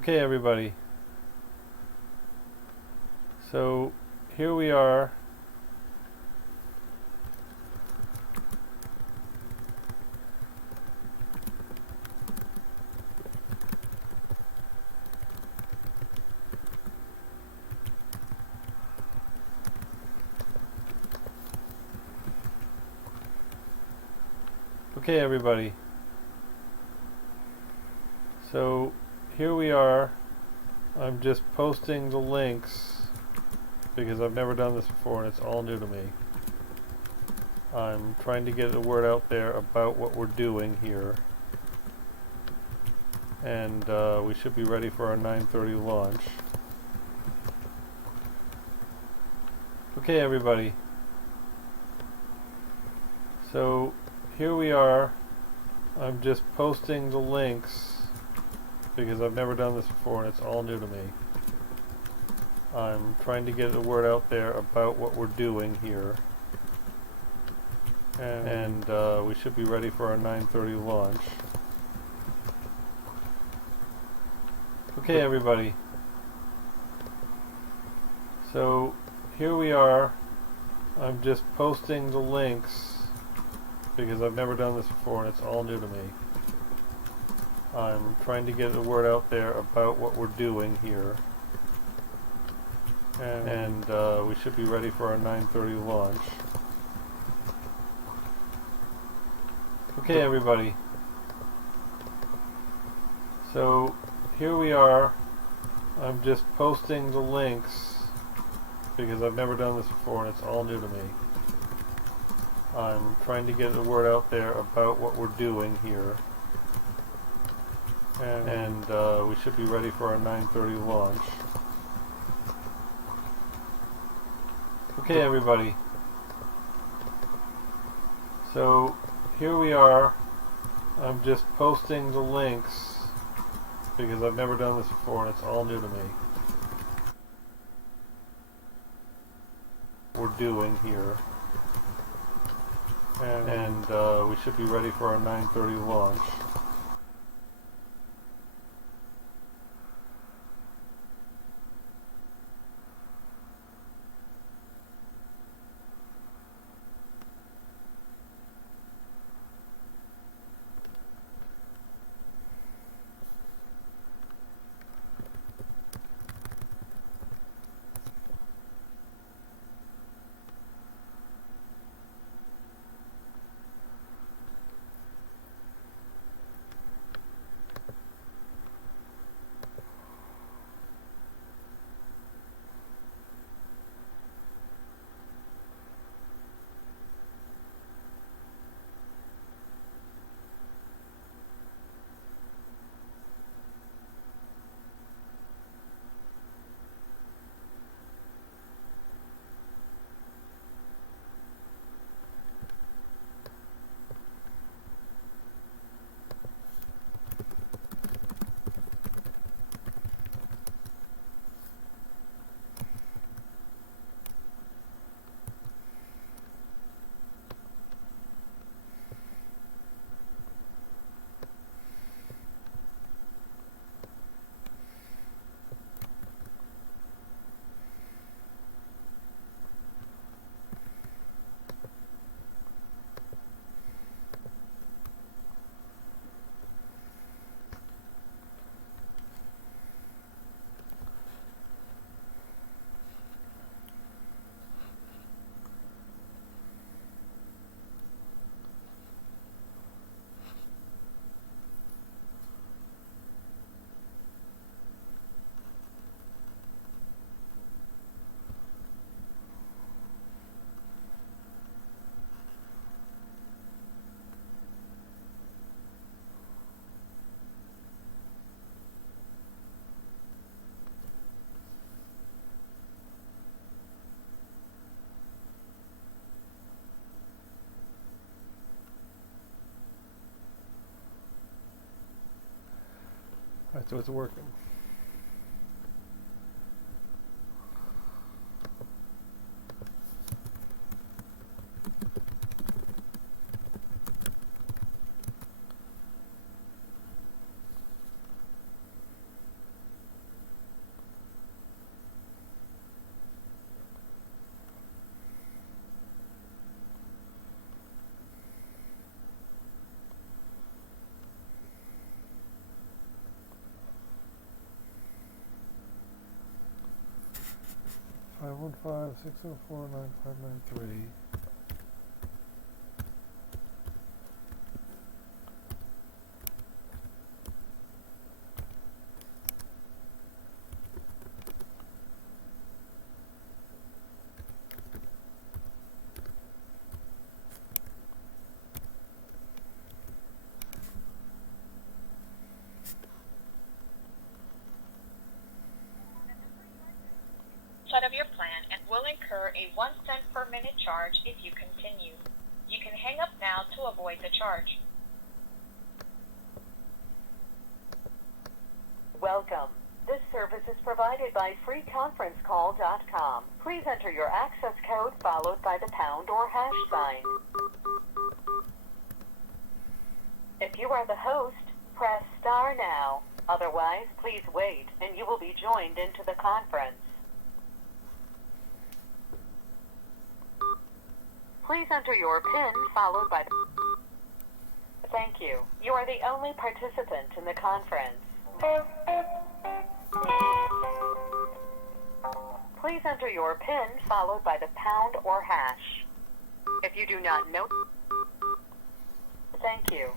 Okay, everybody. So here we are. Okay, everybody. So here we are. I'm just posting the links because I've never done this before and it's all new to me. I'm trying to get the word out there about what we're doing here. And we should be ready for our 9:30 launch. Okay, everybody. So here we are. I'm just posting the links because I've never done this before and it's all new to me. I'm trying to get the word out there about what we're doing here. And we should be ready for our 9:30 launch. Okay, everybody. So here we are. I'm just posting the links because I've never done this before and it's all new to me. I'm trying to get the word out there about what we're doing here. And we should be ready for our 9:30 launch. Okay, everybody. So here we are. I'm just posting the links because I've never done this before and it's all new to me. I'm trying to get the word out there about what we're doing here. And we should be ready for our 9:30 launch. Okay, everybody. So here we are. I'm just posting the links because I've never done this before and it's all new to me. We're doing here. And we should be ready for our 9:30 launch. Alright, so it's working. 605-604-9593. Set of your plan and will incur a 1 cent per minute charge if you continue. You can hang up now to avoid the charge. Welcome. This service is provided by freeconferencecall.com. Please enter your access code followed by the pound or hash sign. If you are the host, press star now. Otherwise, please wait and you will be joined into the conference. Please enter your PIN followed by the... Thank you. You are the only participant in the conference. Please enter your PIN followed by the pound or hash. If you do not know... Thank you.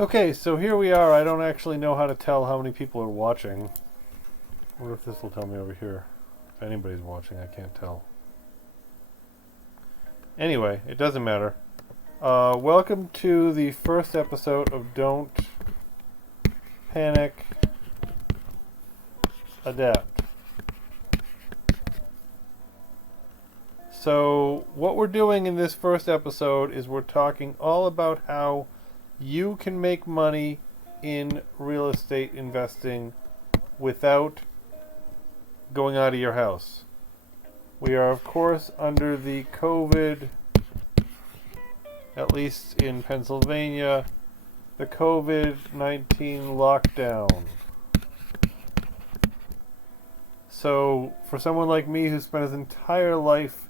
Okay, so here we are. I don't actually know how to tell how many people are watching. I wonder if this will tell me over here. If anybody's watching, I can't tell. Anyway, it doesn't matter. Welcome to the first episode of Don't Panic, Adapt. So, what we're doing in this first episode is we're talking all about how you can make money in real estate investing without going out of your house. We are, of course, under the COVID, at least in Pennsylvania, the COVID-19 lockdown. So, for someone like me who spent his entire life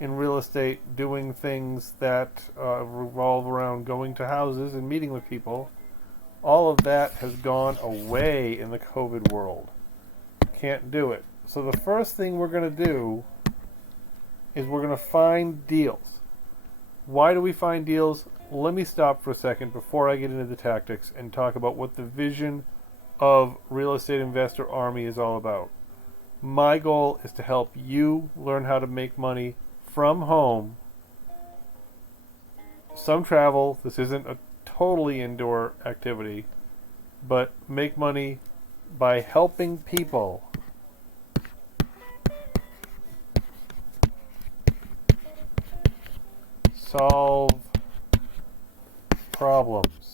in real estate doing things that revolve around going to houses and meeting with people, all of that has gone away in the COVID world. Can't do it. So the first thing we're going to do is we're going to find deals. Why do we find deals? Let me stop for a second before I get into the tactics and talk about what the vision of Real Estate Investor Army is all about. My goal is to help you learn how to make money from home. Some travel. This isn't a totally indoor activity, but make money by helping people. Solve problems.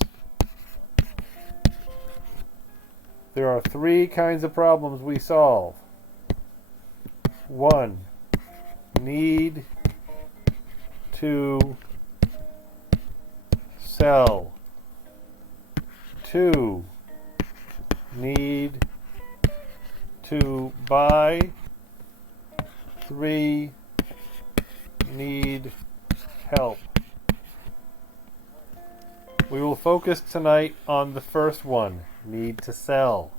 There are 3 kinds of problems we solve. 1. Need to sell. 2. Need to buy. 3. Need help. We will focus tonight on the first one, need to sell.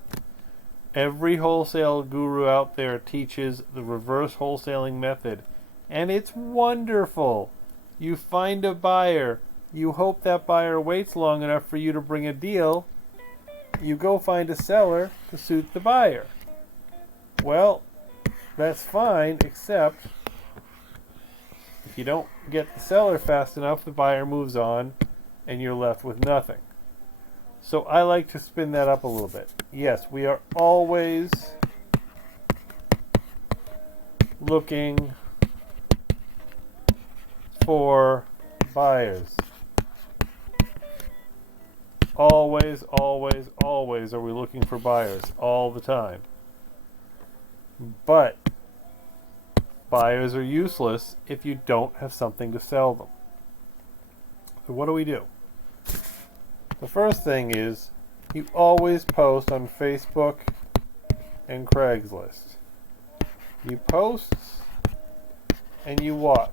Every wholesale guru out there teaches the reverse wholesaling method, and it's wonderful. You find a buyer, you hope that buyer waits long enough for you to bring a deal, you go find a seller to suit the buyer. Well, that's fine, except if you don't get the seller fast enough, the buyer moves on and you're left with nothing. So I like to spin that up a little bit. Yes, we are always looking for buyers. Always, always, always are we looking for buyers. All the time. But buyers are useless if you don't have something to sell them. So what do? The first thing is you always post on Facebook and Craigslist. You post and you watch.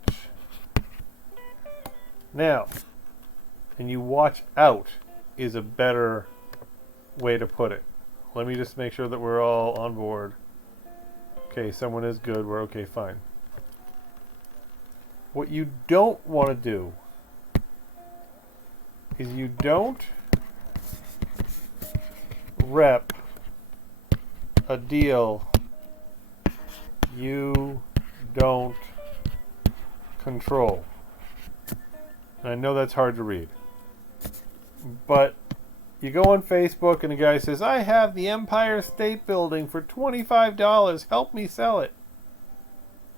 Now, and you watch out is a better way to put it. Let me just make sure that we're all on board. Okay, someone is good. We're okay, fine. What you don't want to do is you don't rep a deal you don't control. And I know that's hard to read. But you go on Facebook and a guy says, I have the Empire State Building for $25. Help me sell it.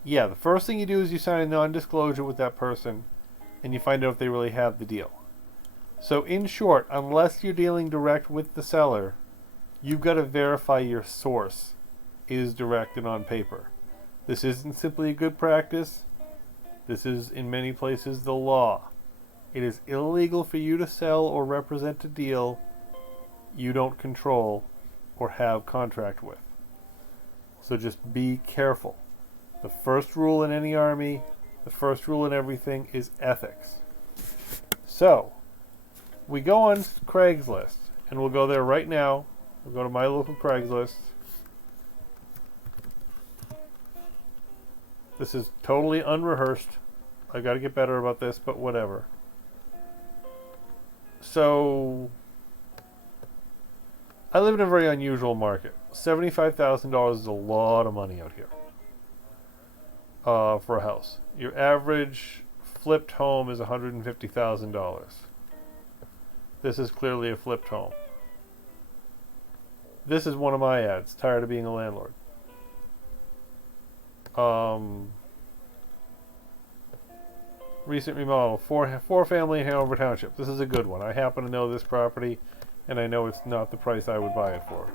Yeah, the first thing you do is you sign a non-disclosure with that person and you find out if they really have the deal. So in short, unless you're dealing direct with the seller, you've got to verify your source is direct and on paper. This isn't simply a good practice. This is, in many places, the law. It is illegal for you to sell or represent a deal you don't control or have contract with. So just be careful. The first rule in any army, the first rule in everything is ethics. So, we go on Craigslist, and we'll go there right now. We'll go to my local Craigslist. This is totally unrehearsed. I got to get better about this, but whatever. So, I live in a very unusual market. $75,000 is a lot of money out here for a house. Your average flipped home is $150,000. This is clearly a flipped home. This is one of my ads. Tired of being a landlord. Recent remodel, four family in Hanover Township. This is a good one. I happen to know this property, and I know it's not the price I would buy it for.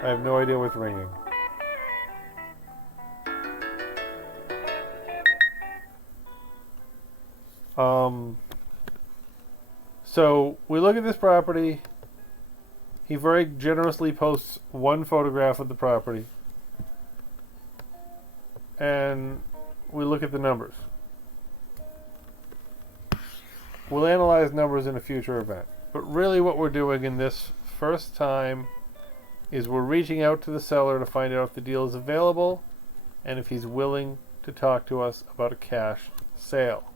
I have no idea what's ringing. So we look at this property. He very generously posts one photograph of the property. And we look at the numbers. We'll analyze numbers in a future event. But really what we're doing in this first time is we're reaching out to the seller to find out if the deal is available and if he's willing to talk to us about a cash sale.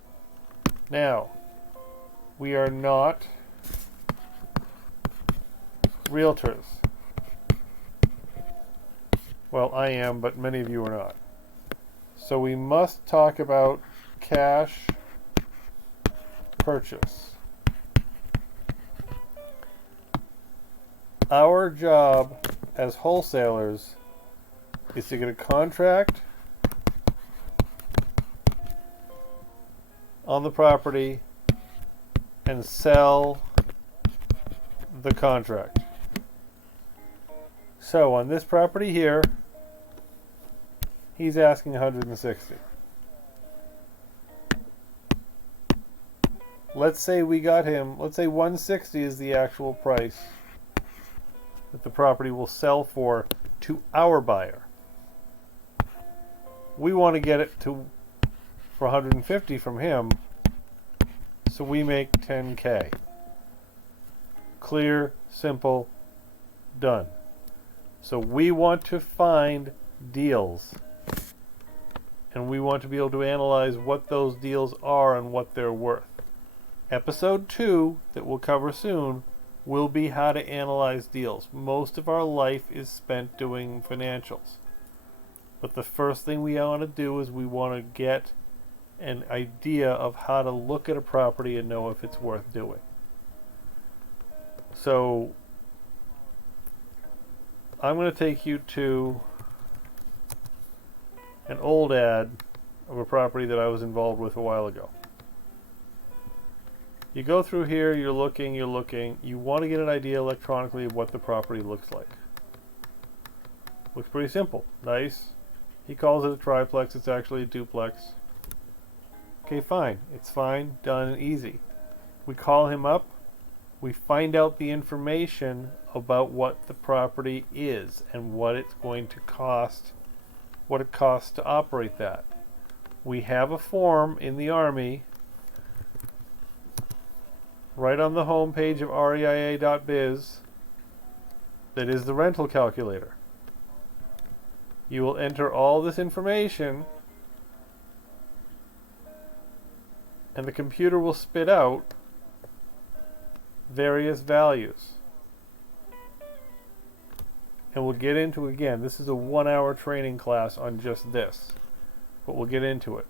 Now, we are not realtors. Well, I am, but many of you are not. So we must talk about cash purchase. Our job as wholesalers is to get a contract on the property and sell the contract. So on this property here, he's asking 160. Let's say we got him, let's say 160 is the actual price that the property will sell for to our buyer. We want to get it to for 150 from him, so we make 10K. Clear, simple, done. So we want to find deals, and we want to be able to analyze what those deals are and what they're worth. Episode 2, that we'll cover soon, will be how to analyze deals. Most of our life is spent doing financials. But the first thing we want to do is we want to get an idea of how to look at a property and know if it's worth doing. So I'm going to take you to an old ad of a property that I was involved with a while ago. You go through here, you're looking, you want to get an idea electronically of what the property looks like. Looks pretty simple. Nice. He calls it a triplex, it's actually a duplex. Okay, fine. It's fine, done, and easy. We call him up, we find out the information about what the property is and what it's going to cost, what it costs to operate that. We have a form in the Army right on the home page of reia.biz that is the rental calculator. You will enter all this information and the computer will spit out various values. And we'll get into, again, this is a 1-hour training class on just this, but we'll get into it.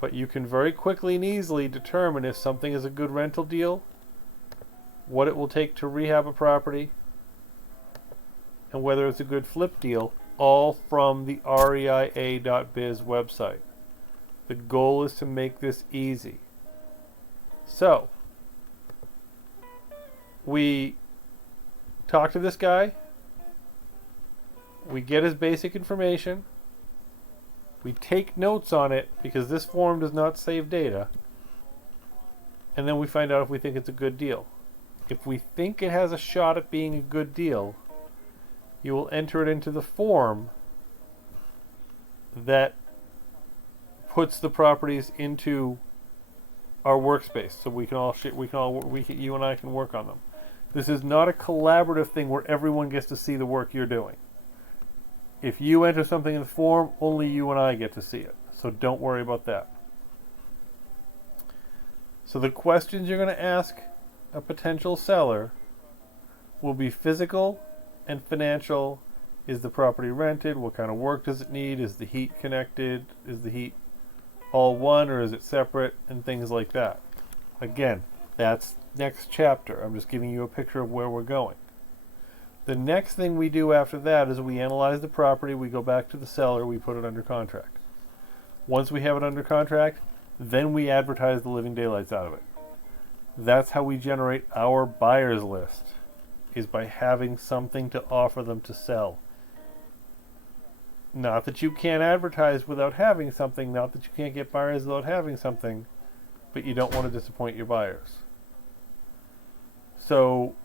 But you can very quickly and easily determine if something is a good rental deal, what it will take to rehab a property, and whether it's a good flip deal, all from the reia.biz website. The goal is to make this easy. So, we talk to this guy, we get his basic information, we take notes on it because this form does not save data, and then we find out if we think it's a good deal. If we think it has a shot at being a good deal, you will enter it into the form that puts the properties into our workspace, so you and I can work on them. This is not a collaborative thing where everyone gets to see the work you're doing. If you enter something in the form, only you and I get to see it. So don't worry about that. So the questions you're going to ask a potential seller will be physical and financial. Is the property rented? What kind of work does it need? Is the heat connected? Is the heat all one or is it separate? And things like that. Again, that's next chapter. I'm just giving you a picture of where we're going. The next thing we do after that is we analyze the property, we go back to the seller, we put it under contract. Once we have it under contract, then we advertise the living daylights out of it. That's how we generate our buyers list, is by having something to offer them to sell. Not that you can't advertise without having something, not that you can't get buyers without having something, but you don't want to disappoint your buyers. So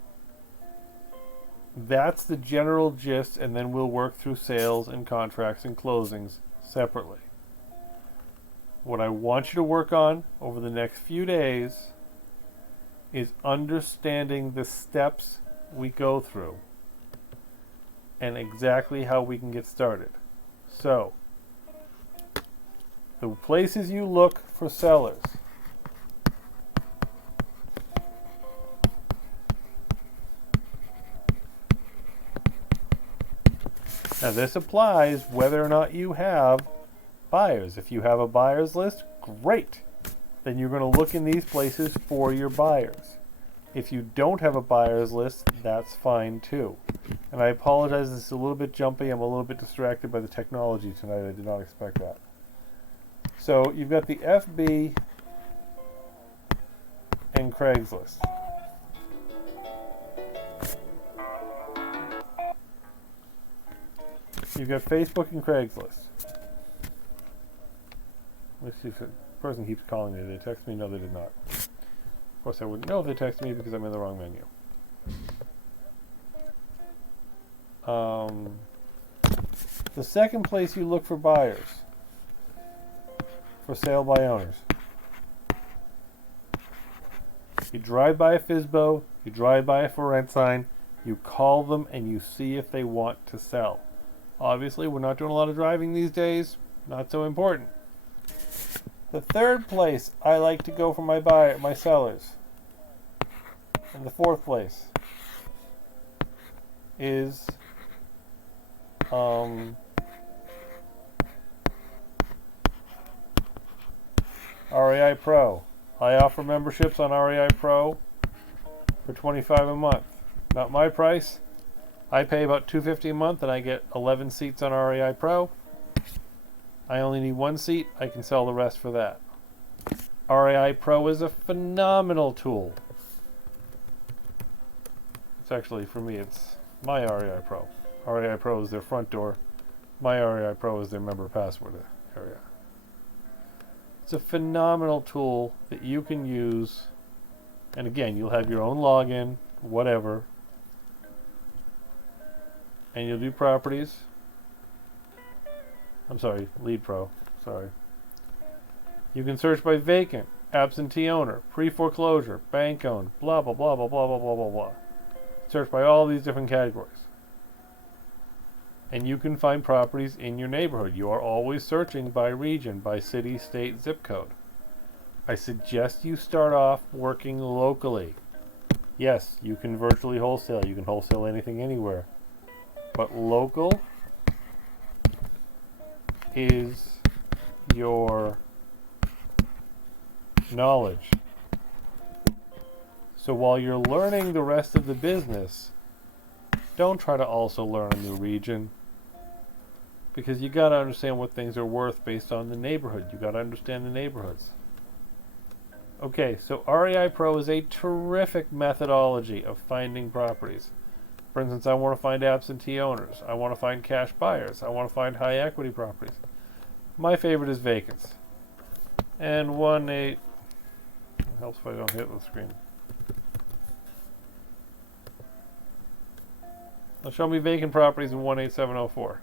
that's the general gist, and then we'll work through sales and contracts and closings separately. What I want you to work on over the next few days is understanding the steps we go through and exactly how we can get started. So, the places you look for sellers. Now this applies whether or not you have buyers. If you have a buyers list, great. Then you're going to look in these places for your buyers. If you don't have a buyers list, that's fine too. And I apologize, this is a little bit jumpy. I'm a little bit distracted by the technology tonight. I did not expect that. So you've got the FB and Craigslist. You've got Facebook and Craigslist. Let's see if the person keeps calling me. Did they text me? No, they did not. Of course, I wouldn't know if they texted me because I'm in the wrong menu. The second place you look for buyers, for sale by owners. You drive by a FSBO, you drive by a for rent sign, you call them and you see if they want to sell. Obviously, we're not doing a lot of driving these days, not so important. The third place I like to go for my sellers, and the fourth place is REI Pro. I offer memberships on REI Pro for $25 a month. Not my price. I pay about $250 a month and I get 11 seats on REI Pro. I only need one seat. I can sell the rest for that. REI Pro is a phenomenal tool. It's actually, for me, it's my REI Pro. REI Pro is their front door. My REI Pro is their member password area. It's a phenomenal tool that you can use. And again, you'll have your own login, whatever. And you'll do properties. I'm sorry, Lead Pro. Sorry. You can search by vacant, absentee owner, pre-foreclosure, bank owned, blah, blah, blah, blah, blah, blah, blah, blah, blah. Search by all these different categories. And you can find properties in your neighborhood. You are always searching by region, by city, state, zip code. I suggest you start off working locally. Yes, you can virtually wholesale. You can wholesale anything anywhere. But local is your knowledge. So while you're learning the rest of the business, don't try to also learn a new region. Because you got to understand what things are worth based on the neighborhood. You got to understand the neighborhoods. Okay, so REI Pro is a terrific methodology of finding properties. For instance, I want to find absentee owners. I want to find cash buyers. I want to find high equity properties. My favorite is vacants. And 1-8. It helps if I don't hit the screen. Now show me vacant properties in 18704.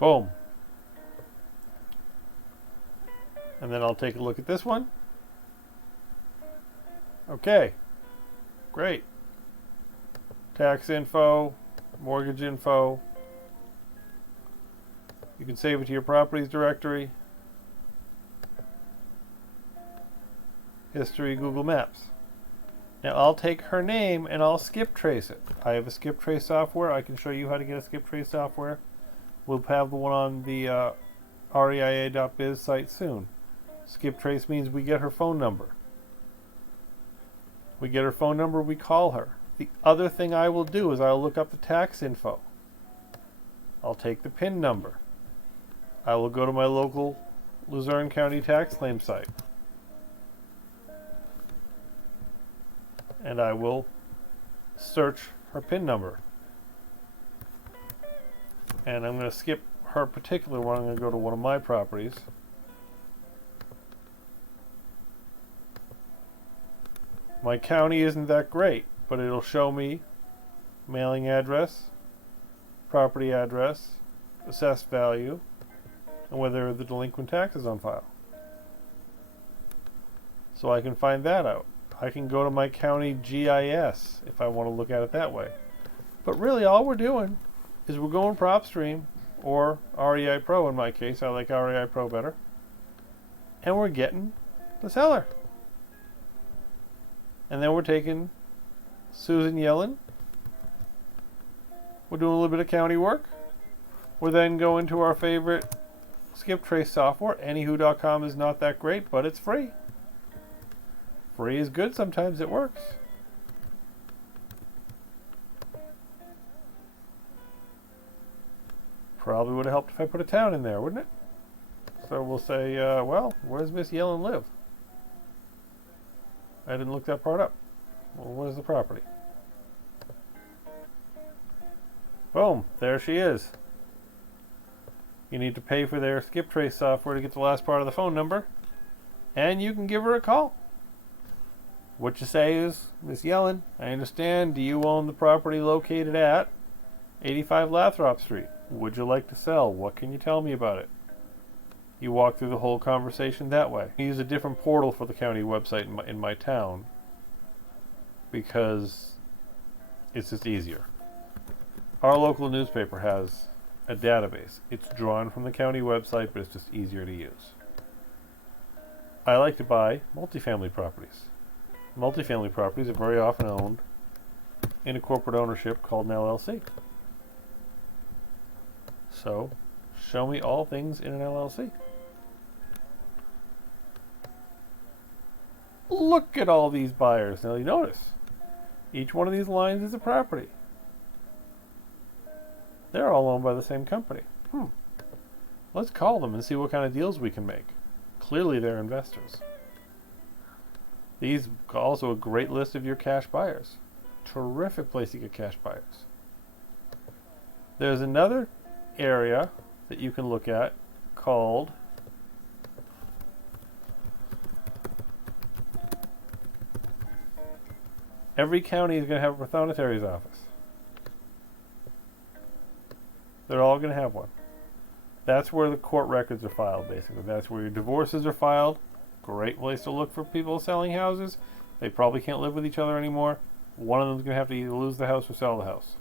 Boom. And then I'll take a look at this one. Okay. Great. Tax info, mortgage info. You can save it to your properties directory. history, Google Maps. Now I'll take her name and I'll skip trace it. I have a skip trace software. I can show you how to get a skip trace software. We'll have the one on the reia.biz site soon. Skip trace means we get her phone number. We get her phone number, we call her. The other thing I will do is I'll look up the tax info. I'll take the PIN number. I will go to my local Luzerne County tax claim site. And I will search her PIN number. And I'm going to skip her particular one. I'm going to go to one of my properties. My county isn't that great, but it'll show me mailing address, property address, assessed value, and whether the delinquent tax is on file. So I can find that out. I can go to my county GIS if I want to look at it that way. But really all we're doing is we're going PropStream or REI Pro in my case. I like REI Pro better. And we're getting the seller. And then we're taking Susan Yellen. We're doing a little bit of county work. We're then going to our favorite skip trace software. Anywho.com is not that great, but it's free. Free is good, sometimes it works. Probably would have helped if I put a town in there, wouldn't it? So we'll say, well, where's Miss Yellen live? I didn't look that part up. Well, where's the property? Boom, there she is. You need to pay for their skip trace software to get the last part of the phone number, and you can give her a call. What you say is, Miss Yellen, I understand, do you own the property located at 85 Lathrop Street? Would you like to sell? What can you tell me about it? You walk through the whole conversation that way. I use a different portal for the county website in my town because it's just easier. Our local newspaper has a database. It's drawn from the county website, but it's just easier to use. I like to buy multifamily properties. Multifamily properties are very often owned in a corporate ownership called an LLC. So, show me all things in an LLC. Look at all these buyers. Now you notice, each one of these lines is a property. They're all owned by the same company. Let's call them and see what kind of deals we can make. Clearly they're investors. These are also a great list of your cash buyers. Terrific place to get cash buyers. There's another area that you can look at called every county is going to have a Prothonotari's office. They're all going to have one. That's where the court records are filed, basically. That's where your divorces are filed. Great place to look for people selling houses. They probably can't live with each other anymore. One of them's going to have to either lose the house or sell the house.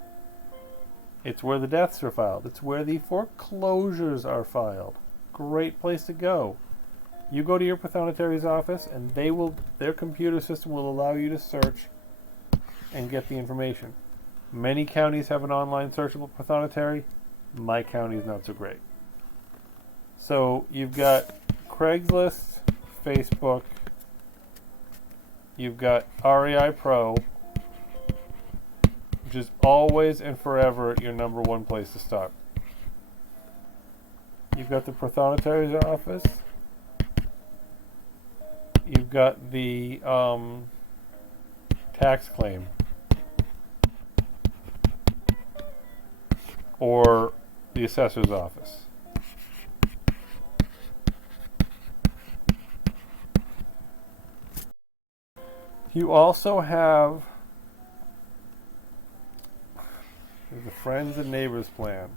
It's where the deaths are filed. It's where the foreclosures are filed. Great place to go. You go to your Prothonotari's office and their computer system will allow you to search and get the information. Many counties have an online searchable Prothonotary. My county is not so great. So you've got Craigslist, Facebook, you've got REI Pro, which is always and forever your number one place to start. You've got the Prothonotari's office. You've got the tax claim. Or the assessor's office. You also have the friends and neighbors plan.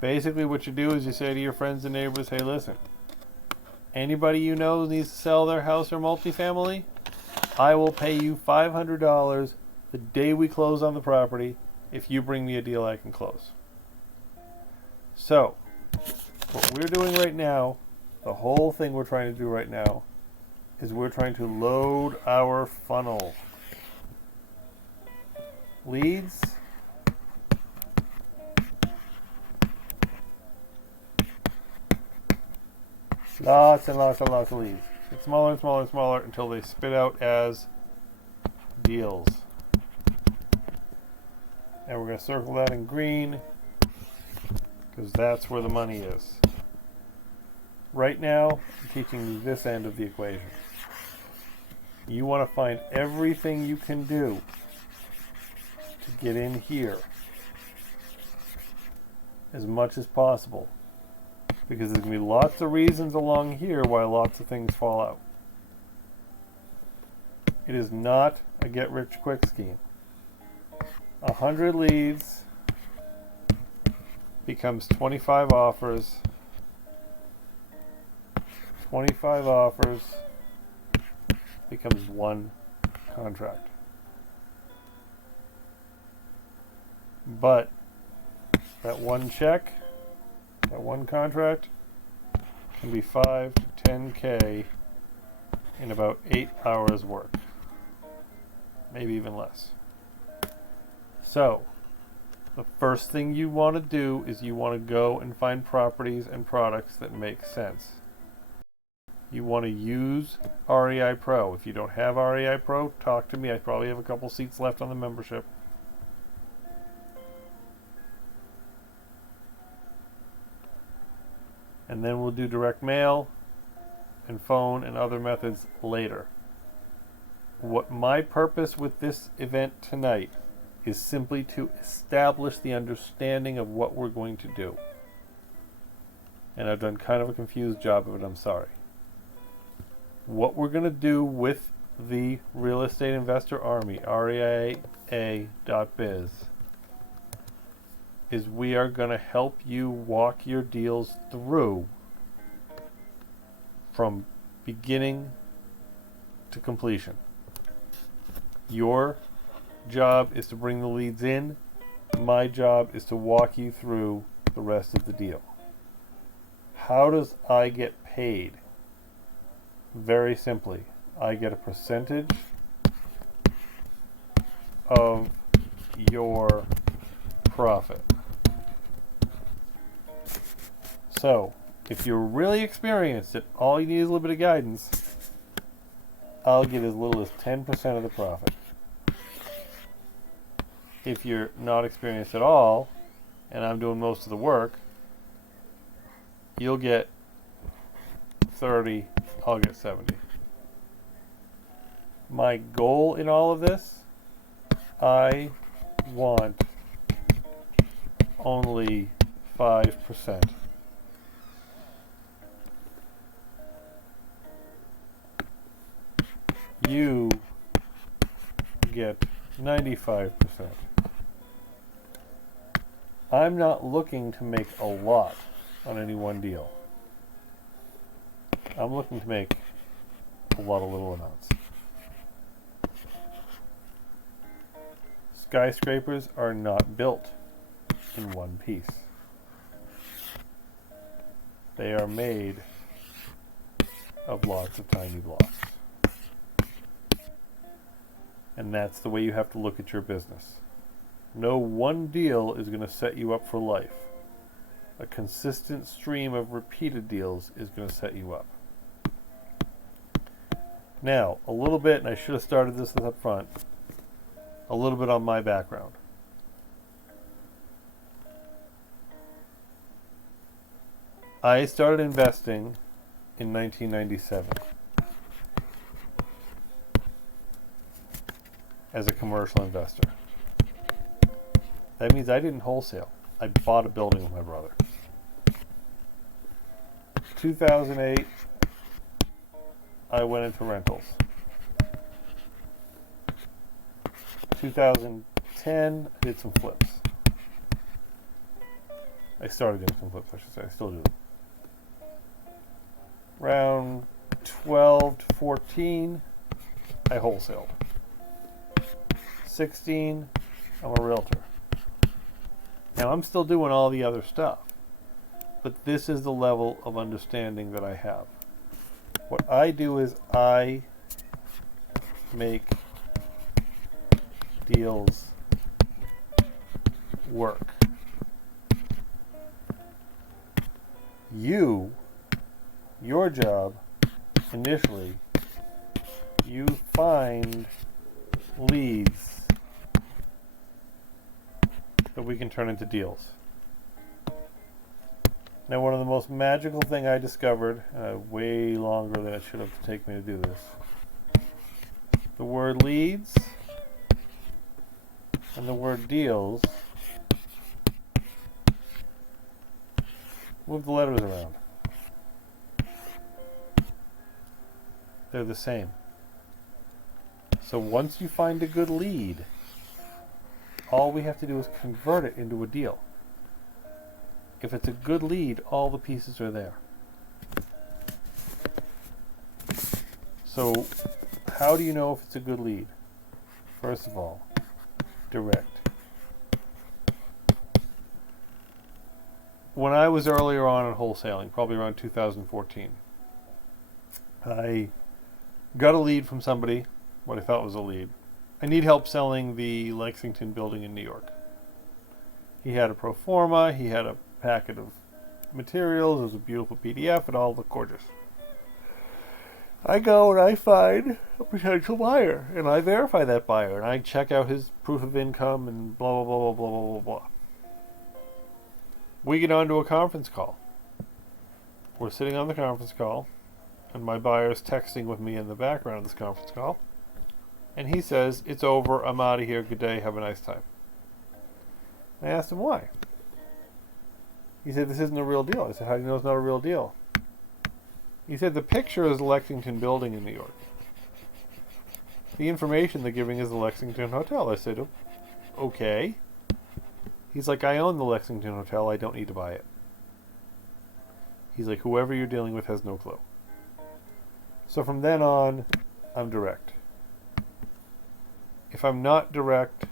Basically what you do is you say to your friends and neighbors, hey listen, anybody you know needs to sell their house or multifamily, I will pay you $500 the day we close on the property if you bring me a deal I can close. So, what we're doing right now, the whole thing we're trying to do right now, is we're trying to load our funnel. Leads. Lots and lots and lots of leads. Get smaller and smaller and smaller until they spit out as deals. And we're going to circle that in green because that's where the money is. Right now, I'm teaching this end of the equation. You want to find everything you can do to get in here as much as possible, because there's going to be lots of reasons along here why lots of things fall out. It is not a get-rich-quick scheme. 100 leads becomes 25 offers. 25 offers becomes 1 contract. But that 1 check, that 1 contract, can be 5 to 10K in about 8 hours work. Maybe even less. So, the first thing you want to do is you want to go and find properties and products that make sense. You want to use REI Pro. If you don't have REI Pro, talk to me. I probably have a couple seats left on the membership. And then we'll do direct mail and phone and other methods later. What my purpose with this event tonight is simply to establish the understanding of what we're going to do. And I've done kind of a confused job of it, I'm sorry. What we're going to do with the Real Estate Investor Army, REIA.biz, is we are going to help you walk your deals through from beginning to completion. Your job is to bring the leads in. My job is to walk you through the rest of the deal. How does I get paid? Very simply, I get a percentage of your profit. So, if you're really experienced and all you need is a little bit of guidance, I'll get as little as 10% of the profit. If you're not experienced at all, and I'm doing most of the work, you'll get 30, I'll get 70. My goal in all of this, I want only 5%. You get 95%. I'm not looking to make a lot on any one deal. I'm looking to make a lot of little amounts. Skyscrapers are not built in one piece. They are made of lots of tiny blocks. And that's the way you have to look at your business. No one deal is going to set you up for life. A consistent stream of repeated deals is going to set you up. Now, a little bit, and I should have started this up front, a little bit on my background. I started investing in 1997 as a commercial investor. That means I didn't wholesale. I bought a building with my brother. 2008, I went into rentals. 2010, I did some flips. I started doing some flips, I should say. I still do them. Around 12 to 14, I wholesaled. 16, I'm a realtor. Now, I'm still doing all the other stuff, but this is the level of understanding that I have. What I do is I make deals work. Your job initially, you find leads that we can turn into deals. Now, one of the most magical thing I discovered, way longer than it should have taken me to do this, the word leads and the word deals, move the letters around. They're the same. So once you find a good lead, all we have to do is convert it into a deal. If it's a good lead, all the pieces are there. So how do you know if it's a good lead? First of all, direct. When I was earlier on in wholesaling, probably around 2014, I got a lead from somebody, what I thought was a lead. I need help selling the Lexington building in New York. He had a pro forma, he had a packet of materials, it was a beautiful PDF, it all looked gorgeous. I go and I find a potential buyer, and I verify that buyer, and I check out his proof of income and blah, blah, blah, blah, blah, blah, blah. We get onto a conference call. We're sitting on the conference call, and my buyer's texting with me in the background of this conference call. And he says, "It's over, I'm out of here, good day, have a nice time." I asked him why. He said, "This isn't a real deal." I said, "How do you know it's not a real deal?" He said, "The picture is the Lexington building in New York. The information they're giving is the Lexington Hotel." I said, "Okay." He's like, "I own the Lexington Hotel, I don't need to buy it." He's like, "Whoever you're dealing with has no clue." So from then on, I'm direct. If I'm not direct,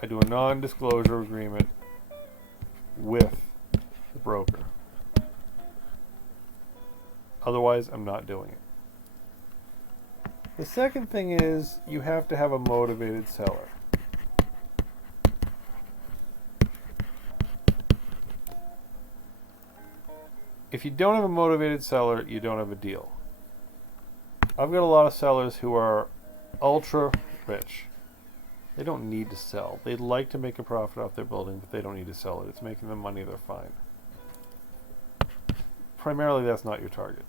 I do a non-disclosure agreement with the broker. Otherwise, I'm not doing it. The second thing is you have to have a motivated seller. If you don't have a motivated seller, you don't have a deal. I've got a lot of sellers who are ultra rich. They don't need to sell. They'd like to make a profit off their building, but they don't need to sell it. It's making them money, they're fine. Primarily, that's not your target.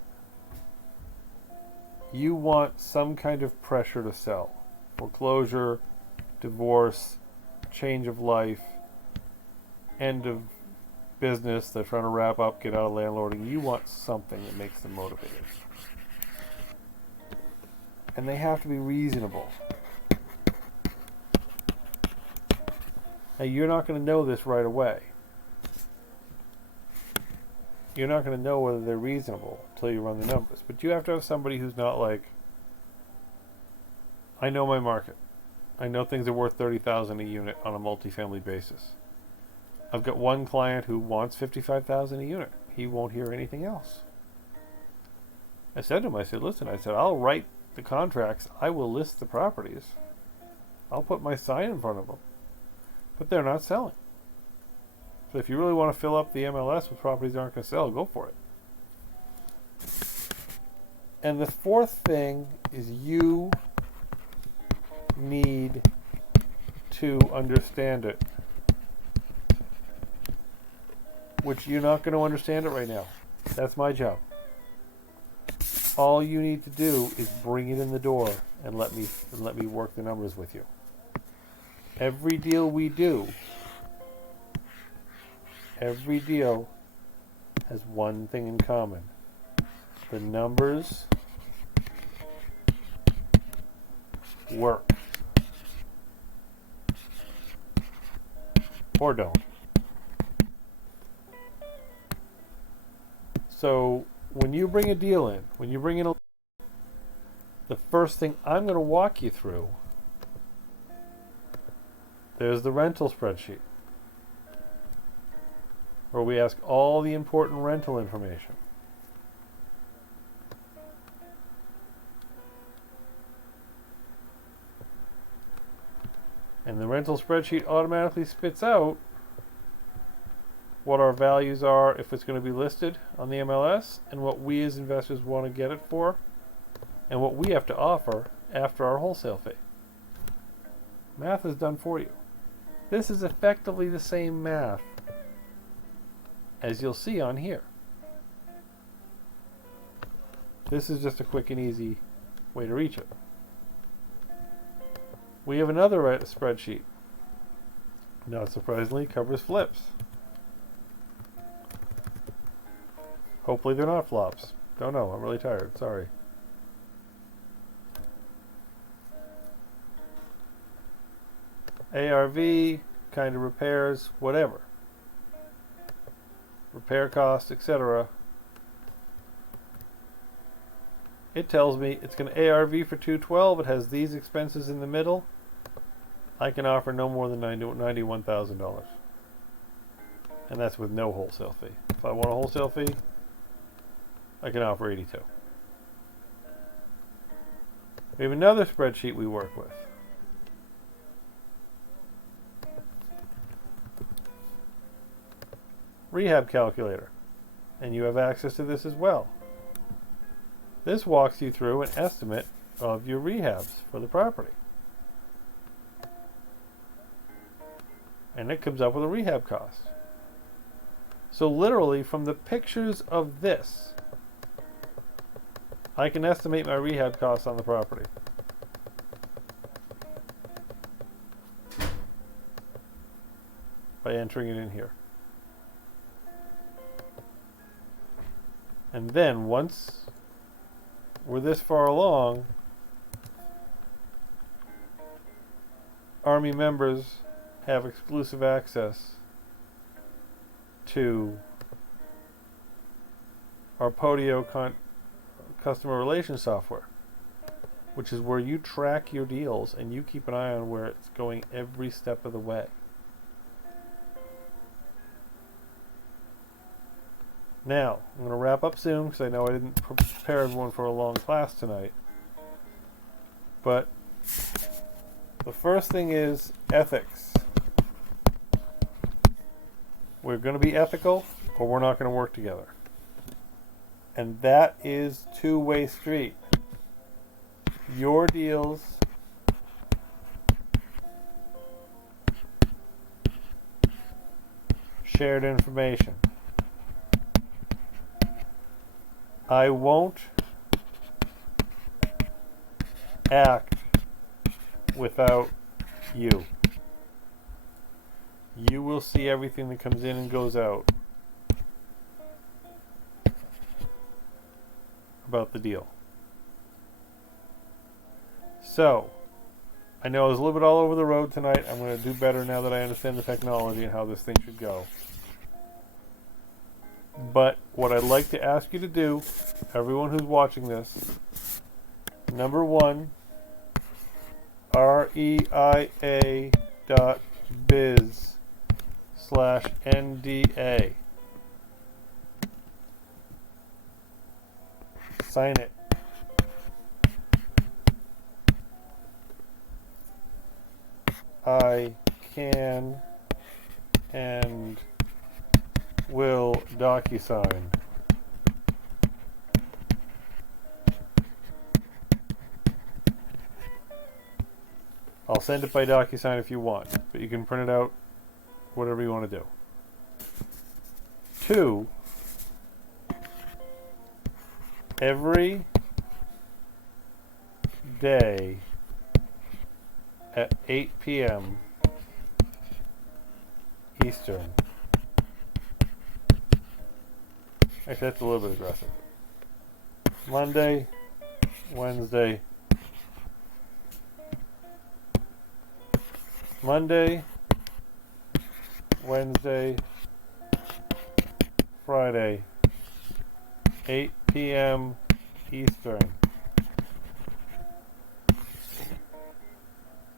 You want some kind of pressure to sell. Foreclosure, divorce, change of life, end of business, they're trying to wrap up, get out of landlording. You want something that makes them motivated. And they have to be reasonable. Now, you're not going to know this right away. You're not going to know whether they're reasonable until you run the numbers. But you have to have somebody who's not like, I know my market. I know things are worth $30,000 a unit on a multifamily basis. I've got one client who wants $55,000 a unit. He won't hear anything else. I said to him, I said, "Listen," I said, "I'll write the contracts. I will list the properties. I'll put my sign in front of them. But they're not selling. So if you really want to fill up the MLS with properties that aren't going to sell, go for it." And the fourth thing is you need to understand it. Which you're not going to understand it right now. That's my job. All you need to do is bring it in the door and let me work the numbers with you. Every deal we do, every deal has one thing in common. The numbers work. Or don't. So when you bring a deal in, when you bring in the first thing I'm going to walk you through, there's the rental spreadsheet, where we ask all the important rental information. And the rental spreadsheet automatically spits out what our values are if it's going to be listed on the MLS, and what we as investors want to get it for, and what we have to offer after our wholesale fee. Math is done for you. This is effectively the same math as you'll see on here. This is just a quick and easy way to reach it. We have another spreadsheet. Not surprisingly, covers flips. Hopefully they're not flops. Don't know. I'm really tired. Sorry. ARV, kind of repairs, whatever. Repair cost, etc. It tells me it's going to ARV for 212. It has these expenses in the middle. I can offer no more than $91,000. And that's with no wholesale fee. If I want a wholesale fee, I can offer 82. We have another spreadsheet we work with. Rehab calculator. And you have access to this as well. This walks you through an estimate of your rehabs for the property. And it comes up with a rehab cost. So literally from the pictures of this, I can estimate my rehab costs on the property. By entering it in here. And then once we're this far along, Army members have exclusive access to our Podio customer relations software, which is where you track your deals and you keep an eye on where it's going every step of the way. Now, I'm going to wrap up soon because I know I didn't prepare everyone for a long class tonight. But the first thing is ethics. We're going to be ethical or we're not going to work together. And that is two-way street. Your deals shared information. I won't act without you. You will see everything that comes in and goes out about the deal. So, I know I was a little bit all over the road tonight. I'm going to do better now that I understand the technology and how this thing should go. But what I'd like to ask you to do, everyone who's watching this, number one, reia.biz/NDA. Sign it. I can and will DocuSign. I'll send it by DocuSign if you want, but you can print it out, whatever you want to do. 2, every day at 8 p.m. Eastern. Actually, that's a little bit aggressive. Monday, Wednesday, Friday, 8 p.m. Eastern.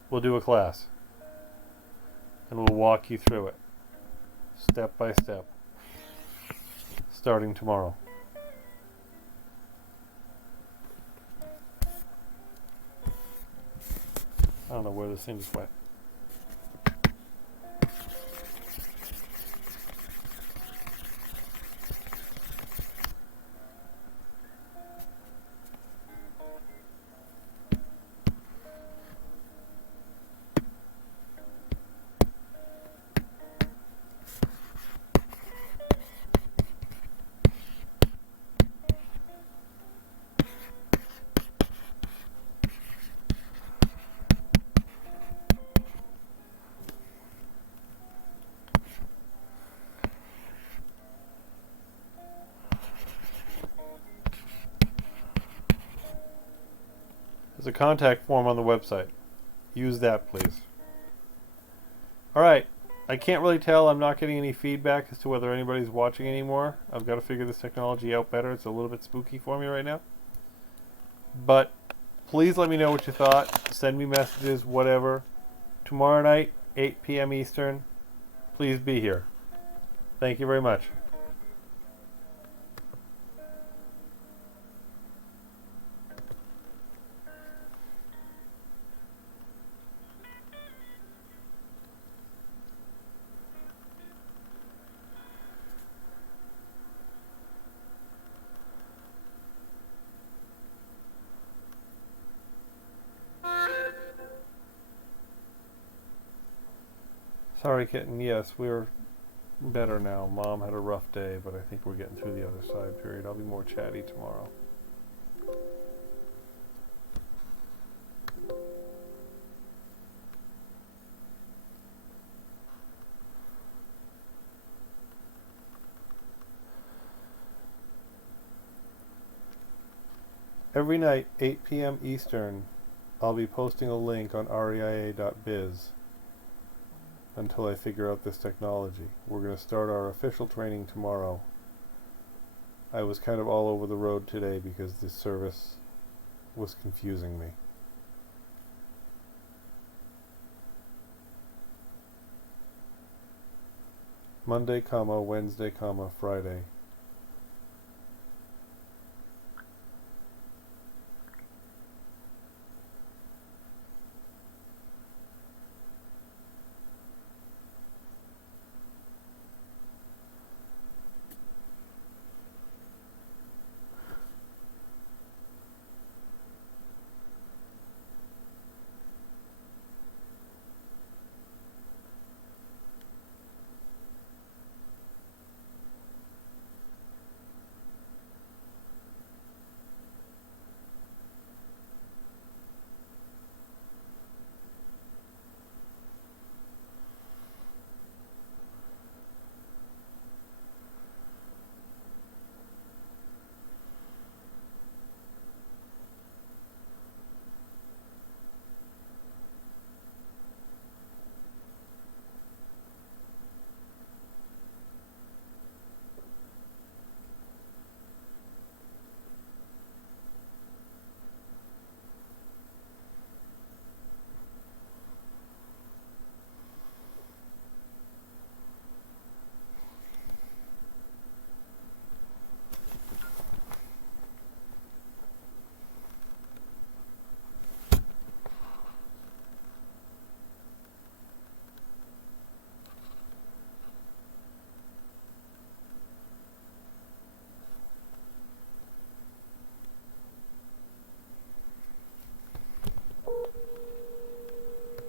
We'll do a class. And we'll walk you through it. Step by step. Starting tomorrow. I don't know where this thing just went. There's a contact form on the website. Use that, please. Alright. I can't really tell. I'm not getting any feedback as to whether anybody's watching anymore. I've got to figure this technology out better. It's a little bit spooky for me right now. But please let me know what you thought. Send me messages, whatever. Tomorrow night, 8 p.m. Eastern. Please be here. Thank you very much. Sorry, kitten. Yes, we're better now. Mom had a rough day, but I think we're getting through the other side period. I'll be more chatty tomorrow. Every night, 8 p.m. Eastern, I'll be posting a link on reia.biz until I figure out this technology. We're going to start our official training tomorrow. I was kind of all over the road today because this service was confusing me. Monday, Wednesday, Friday.